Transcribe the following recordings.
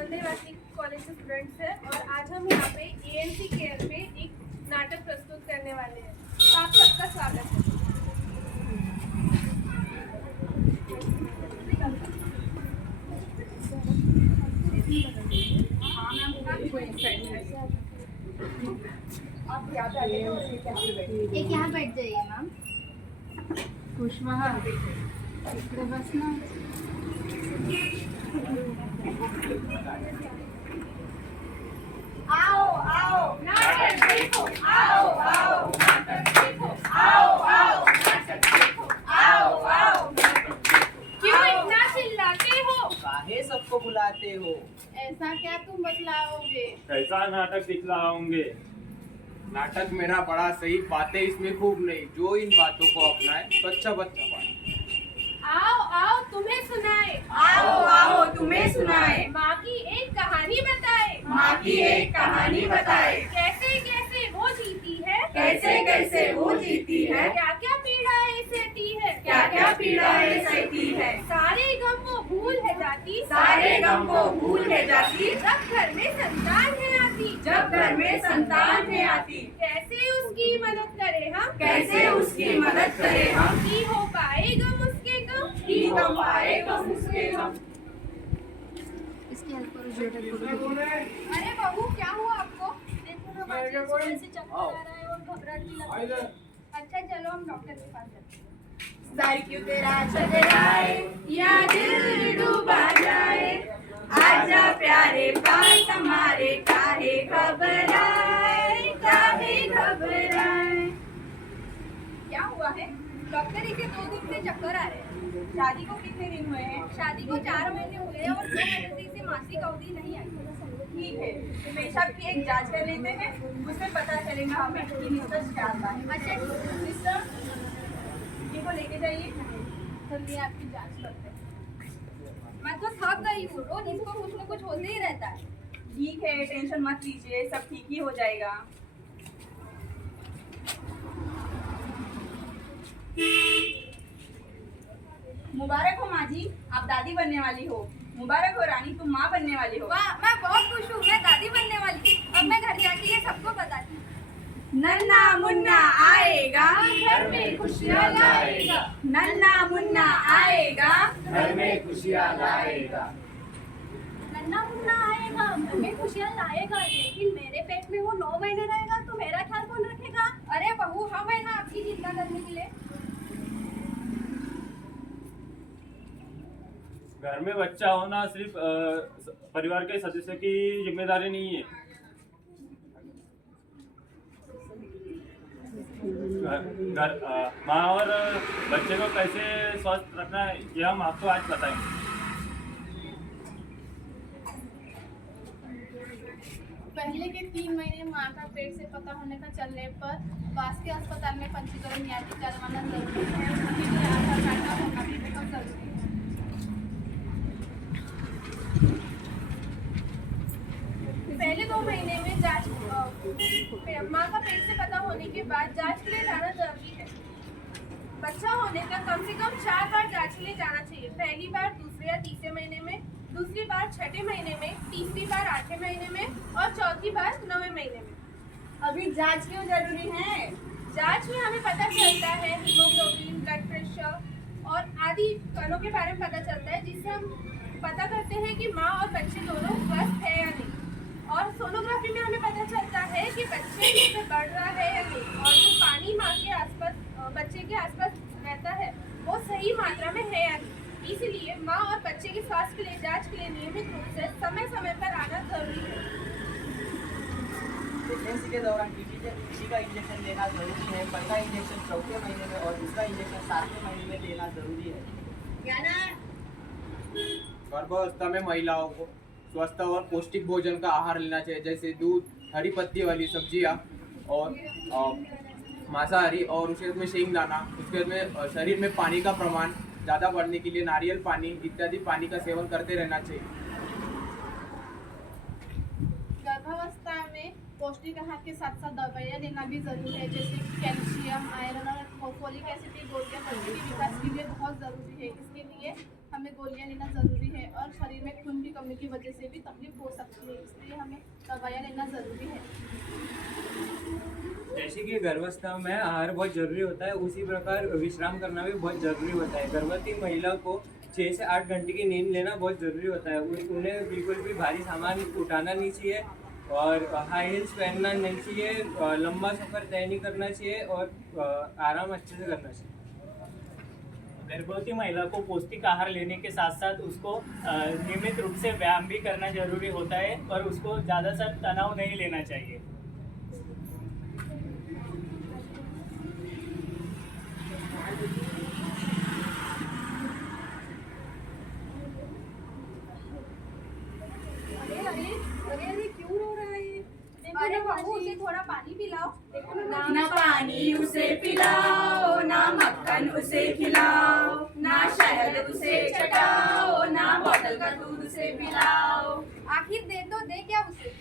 मंदिरवासी college के students हैं और आज हम यहाँ पे एएनसी केयर में एक नाटक प्रस्तुत करने वाले हैं। तो आप सबका स्वागत है। एक यहाँ बैठ जाइए मैम। कुशवाहा इकडे बस ना। आओ आओ नाटक देखो, आओ आओ नाटक देखो, आओ आओ नाटक देखो, आओ आओ नाटक देखो। क्यों इतना चिल्लाते हो? काहे सबको बुलाते हो? ऐसा क्या तुम बतलाओगे? कैसा नाटक दिखलाओगे? नाटक मेरा बड़ा सही, बातें इसमें खूब नहीं। जो इन बातों को अपनाए तो अच्छा बच्चा पाए। आओ आओ तुम्हें सुनाए, आओ आओ तुम्हें सुनाए, माँ की एक कहानी बताए, माँ की एक कहानी बताए। कैसे कैसे वो जीती है, कैसे कैसे वो जीती है, क्या क्या पीड़ाएं सहती है, क्या क्या पीड़ाएं सहती है। सारे गम वो भूल है जाती, सारे गम को भूल है जाती, जब घर में संतान है आती, जब घर में संतान है आती। कैसे उसकी मदद करे हम, कैसे उसकी मदद करे हम, की हो पाए गम उसके गम, की हो पाए गम उसके गम। इसकी हेल्प करो। अरे बहू क्या हुआ आपको? देखो ना माँ जी, सुबह से चक्कर आ रहा है और घबराहट भी लग रही है। अच्छा चलो हम डॉक्टर के पास जाते हैं। सर क्यों तेरा चकराए या दिल डूबा जाए, आजा प्यारे पास हमारे, काहे घबराए, काहे घबराए। क्या हुआ है? डॉक्टर इसे 2 दिन से चक्कर आ रहे हैं। शादी को कितने दिन हुए हैं? शादी को 4 महीने हुए हैं और 2 महीने से इसे मासिक अवधि नहीं आई। ठीक है, तो पेशाब की एक जांच कर लेते हैं, उसमें पता चलेगा हमें कि निष्कर्ष क्या आता है। अच्छा सिस्टर, इनको लेके जाइए। जल्दी आपकी जांच करते हैं। मैं तो थक गई हूँ, रोज इसको कुछ न कुछ होते ही रहता है। ठीक है, टेंशन मत लीजिए, सब ठीक ही हो जाएगा। मुबारक हो माँ जी, आप दादी बनने वाली हो। मुबारक हो रानी, तुम माँ बनने वाली हो। वाह, मैं बहुत खुश हूँ, मैं दादी बनने वाली हूँ। अब मैं घर जाके ये सबको बताती हूँ। नन्ना मुन्ना आएगा, घर में खुशियाँ लाएगा। नन्ना मुन्ना आएगा, घर में खुशियाँ लाएगा। नन्ना मुन्ना आएगा, घर में खुशियाँ लाएगा, लेकिन मेरे पेट में वो 9 महीने रहेगा तो मेरा ख्याल कौन रखेगा? अरे बहू, हम है ना आपकी चिंता करने के लिए। घर में बच्चा होना सिर्फ परिवार के सदस्यों की जिम्मेदारी नहीं है। माँ और बच्चे को कैसे स्वस्थ रखना है ये हम आपको आज बताएंगे। पहले के 3 महीने माँ का पेट से पता होने का चलने पर पास के अस्पताल में पंजीकरण यादी करवाना जरूरी है। उसके लिए आधार कार्ड का होना भी बहुत जरूरी है। पहले 2 महीने में जांच, माँ का पेट से पता होने के बाद जांच के लिए जाना जरूरी है। बच्चा होने का कम से कम 4 बार जांच के लिए जाना चाहिए। पहली बार दूसरे या तीसरे महीने में, दूसरी बार 6ठे महीने में, तीसरी बार 8ठे महीने में और चौथी बार 9वें महीने में। अभी जांच क्यों जरूरी है? जांच में हमें पता चलता है हीमोग्लोबिन, ब्लड प्रेशर और आदि कणों के बारे में पता चलता है, जिससे हम पता करते हैं कि माँ और बच्चे दोनों स्वस्थ है या नहीं। और सोनोग्राफी में हमें पता चलता है कि बच्चे दूध में बढ़ रहा है या नहीं, और जो पानी माँ के आसपास, बच्चे के आसपास रहता है वो सही मात्रा में है या नहीं। इसलिए माँ और बच्चे के स्वास्थ्य के लिए जांच के लिए नियमित रूप से समय समय पर आना जरूरी है। प्रेगनेंसी के दौरान टीटी का इंजेक्शन लेना जरूरी है। पहला इंजेक्शन 4ठे महीने में और दूसरा इंजेक्शन 7ठे महीने में लेना जरूरी है। गर्भावस्था में महिलाओं को स्वस्थ और पौष्टिक भोजन का आहार लेना चाहिए, जैसे दूध, हरी पत्ती वाली सब्जियां और मांसाहारी, और उसके में शेंगदाना। उसके में शरीर में पानी का प्रमाण ज़्यादा बढ़ने के लिए नारियल पानी इत्यादि पानी का सेवन करते रहना चाहिए। गर्भावस्था में पौष्टिक आहार के साथ साथ दवाइयाँ लेना भी जरूरी है, जैसे कैल्शियम, आयरन और फोलिक एसिड की गोलियाँ बच्चे के विकास के लिए बहुत ज़रूरी है। इसके लिए हमें गोलियां लेना ज़रूरी है और शरीर में खून की कमी की वजह से भी तकलीफ हो सकती है, इसलिए हमें दवाइयाँ लेना ज़रूरी है। जैसे कि गर्भावस्था में आहार बहुत जरूरी होता है, उसी प्रकार विश्राम करना भी बहुत जरूरी होता है। गर्भवती महिला को 6 से 8 घंटे की नींद लेना बहुत ज़रूरी होता है। उन्हें बिल्कुल भी भारी सामान उठाना नहीं चाहिए और हाई हील्स पहनना नहीं चाहिए, लंबा सफ़र तय नहीं करना चाहिए और आराम अच्छे से करना चाहिए। गर्भवती महिला को पौष्टिक आहार लेने के साथ साथ उसको नियमित रूप से व्यायाम भी करना जरूरी होता है और उसको ज़्यादा सा तनाव नहीं लेना चाहिए। अरे क्यों रो रहा है? अरे बाबू उसे थोड़ा पानी पिलाओ। ना पानी उसे पिलाओ, ना मक्खन उसे खिलाओ, ना शहद उसे चटाओ, ना बोतल का दूध उसे पिलाओ। आखिर दे तो दे क्या उसे?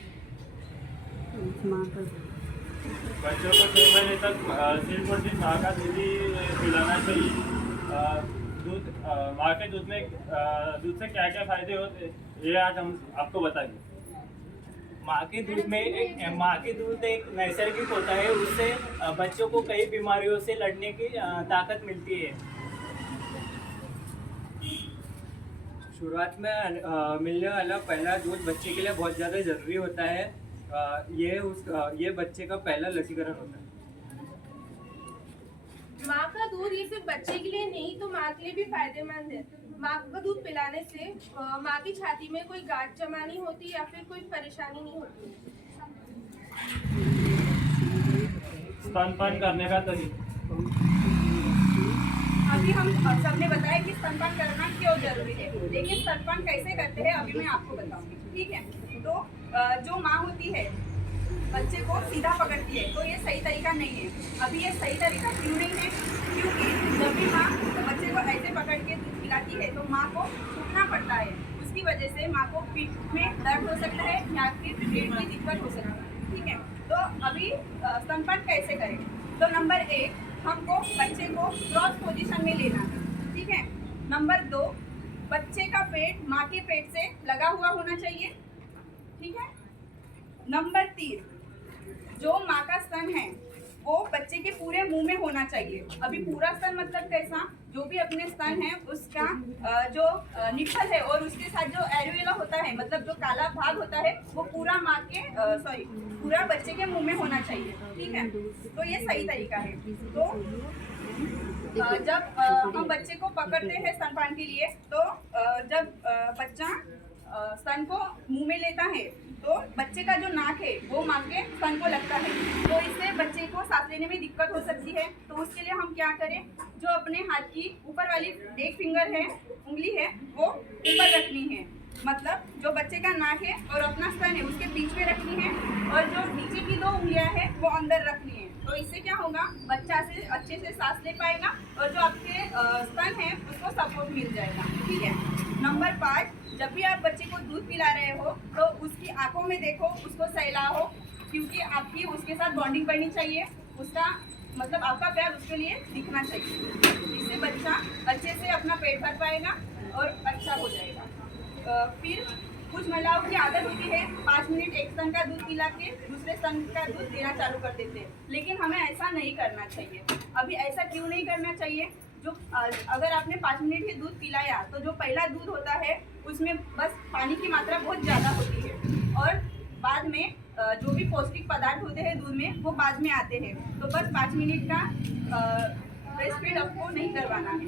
बच्चों को 6 महीने तक सिर्फ और सिर्फ माँ का दूध ही पिलाना चाहिए। माँ के दूध से क्या क्या फायदे होते हैं ये आज हम आपको बताएंगे। माँ के दूध एक नैसर्गिक होता है, उससे बच्चों को कई बीमारियों से लड़ने की ताकत मिलती है। शुरुआत में मिलने वाला पहला दूध बच्चे के लिए बहुत ज़्यादा ज़रूरी होता है। ये बच्चे का पहला लसीकरण होता है। माँ का दूध ये सिर्फ बच्चे के लिए नहीं तो माँ के लिए भी फायदेमंद है। माँ का दूध पिलाने से माँ की छाती में कोई गांठ जमा नहीं होती या फिर कोई परेशानी नहीं होती। स्तनपान करने का तरीका। अभी हम सबने बताया कि स्तनपान करना क्यों जरूरी है, लेकिन स्तनपान कैसे करते हैं अभी मैं आपको बताऊंगी, ठीक है। तो जो माँ होती है बच्चे को सीधा पकड़ती है, तो ये सही तरीका नहीं है। अभी ये सही तरीका क्यों नहीं है? क्योंकि जब भी माँ बच्चे को ऐसे पकड़ के दूध पिलाती है तो माँ को झुकना पड़ता है। उसकी वजह से माँ को पीठ में दर्द हो सकता है या फिर पेट की दिक्कत हो सकती है, ठीक है। तो अभी स्तनपान कैसे करें? तो नंबर 1, हमको बच्चे को क्रॉस पोजीशन में लेना है, ठीक है। नंबर 2, बच्चे का पेट माँ के पेट से लगा हुआ होना चाहिए, ठीक है। नंबर 3, जो माँ का स्तन है वो बच्चे के पूरे मुंह में होना चाहिए। अभी पूरा स्तन मतलब कैसा? जो भी अपने स्तन है उसका जो निप्पल है और उसके साथ जो एरियोला होता है, मतलब जो काला भाग होता है, वो पूरा पूरा बच्चे के मुंह में होना चाहिए, ठीक है। तो ये सही तरीका है। तो जब हम बच्चे को पकड़ते हैं स्तनपान के लिए, तो जब बच्चा स्तन को मुंह में लेता है तो बच्चे का जो नाक है वो माँ के स्तन को लगता है, तो इससे बच्चे को सांस लेने में दिक्कत हो सकती है। तो उसके लिए हम क्या करें? जो अपने हाथ की ऊपर वाली एक फिंगर है, उंगली है, वो ऊपर रखनी है, मतलब जो बच्चे का नाक है और अपना स्तन है उसके बीच में रखनी है, और जो नीचे की 2 उंगलियां हैं वो अंदर रखनी है। तो इससे क्या होगा? बच्चा से अच्छे से सांस ले पाएगा और जो आपके स्तन है उसको सपोर्ट मिल जाएगा, ठीक है। नंबर 5, जब भी आप बच्चे को दूध पिला रहे हो तो उसकी आंखों में देखो, उसको सहलाओ, क्योंकि आपकी उसके साथ बॉन्डिंग बढ़नी चाहिए। उसका मतलब आपका प्यार उसके लिए दिखना चाहिए, इससे बच्चा अच्छे से अपना पेट भर पाएगा और अच्छा हो जाएगा। फिर कुछ महिलाओं की आदत होती है 5 मिनट एक स्तन का दूध पिला के दूसरे स्तन का दूध देना चालू कर देते हैं, लेकिन हमें ऐसा नहीं करना चाहिए। अभी ऐसा क्यों नहीं करना चाहिए? जो अगर आपने 5 मिनट ही दूध पिलाया तो जो पहला दूध होता है उसमें बस पानी की मात्रा बहुत ज़्यादा होती है और बाद में जो भी पौष्टिक पदार्थ होते हैं दूध में वो बाद में आते हैं। तो बस 5 मिनट का ब्रेस्ट फीड आपको नहीं करवाना है।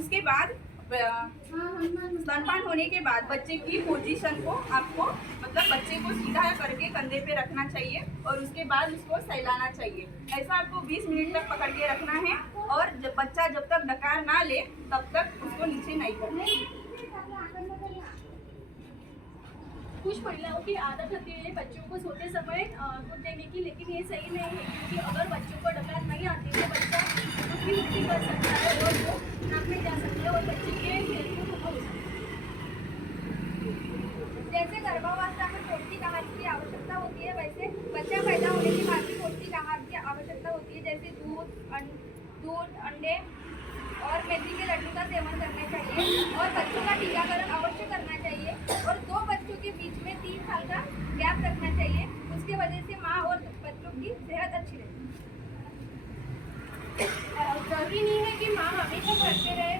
उसके बाद स्तनपान होने के बाद बच्चे की पोजीशन को आपको मतलब बच्चे को सीधा करके कंधे पे रखना चाहिए और उसके बाद उसको सहलाना चाहिए। ऐसा आपको 20 मिनट तक पकड़ के रखना है और बच्चा जब तक डकार ना ले तब तक उसको नीचे नहीं करना है। कुछ महिलाओं की आदत होती है बच्चों को सोते समय दूध देने की, लेकिन ये सही नहीं है, क्योंकि अगर बच्चों को डकार नहीं आती तो बच्चा दूध की उल्टी कर सकता है और वो नाक में जा सकता है और बच्चे के हेल्थ को धोखा हो सकता है। जैसे गर्भावस्था में पौष्टिक आहार की आवश्यकता होती है, वैसे बच्चा पैदा होने के बाद भी पौष्टिक आहार की आवश्यकता होती है, जैसे दूध, अंडे और मेथी के लड्डू का सेवन करना चाहिए। और बच्चों का टीकाकरण अवश्य करना चाहिए और 2 बच्चों के बीच में 3 साल का गैप रखना चाहिए। उसके वजह से माँ और बच्चों की सेहत अच्छी रहती है। जरूरी नहीं है कि माँ हमेशा घर पे रहे,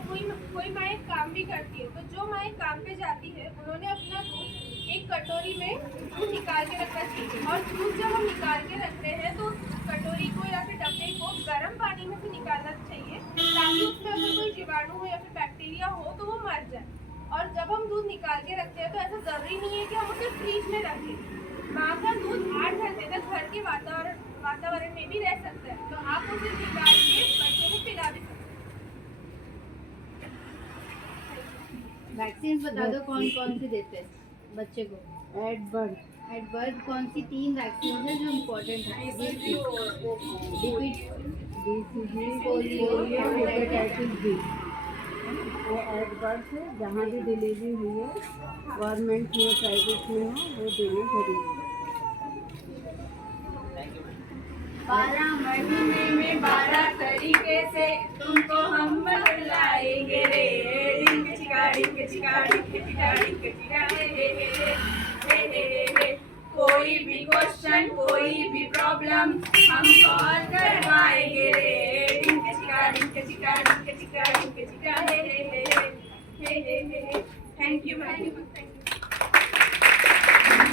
कोई माँ काम भी करती है। तो जो माँ काम पे जाती है उन्होंने अपना दूध एक कटोरी में दूध निकाल के रखना चाहिए और दूध जब हम निकाल के रखते हैं तो कटोरी को या फिर डब्बे को गर्म पानी में से निकालना चाहिए ताकि उसमें अगर कोई जीवाणु हो या फिर बैक्टीरिया हो तो वो मर जाए। और जब हम दूध निकाल के रखते हैं तो ऐसा जरूरी नहीं है कि हम उसे फ्रिज में रखें। माँ का दूध 8 घंटे तक घर के वातावरण में भी रह सकता है, तो आप उसे निकाल के बच्चों को पिला भी सकते हैं। वैक्सीन बता दो कौन कौन सी देते हैं बच्चे को। एट बर्थ कौन सी 3 वैक्सीन है जो इम्पोर्टेंट है? Polio, hepatitis B. वो एट बर्थ जहाँ भी डिलीवरी हुई है गवर्नमेंट में प्राइवेट में हो वो देना जरूरी है। 12 महीने में 12 तरीके से तुमको हम बतलाएंगे रे। डिंग चिका डिंग चिका डिंग चिका डिंग चिका हे। कोई भी क्वेश्चन कोई भी प्रॉब्लम हम सॉल्व करवाएंगे रे। डिंग चिका डिंग चिका डिंग चिका डिंग चिका हे। Thank you ma'am.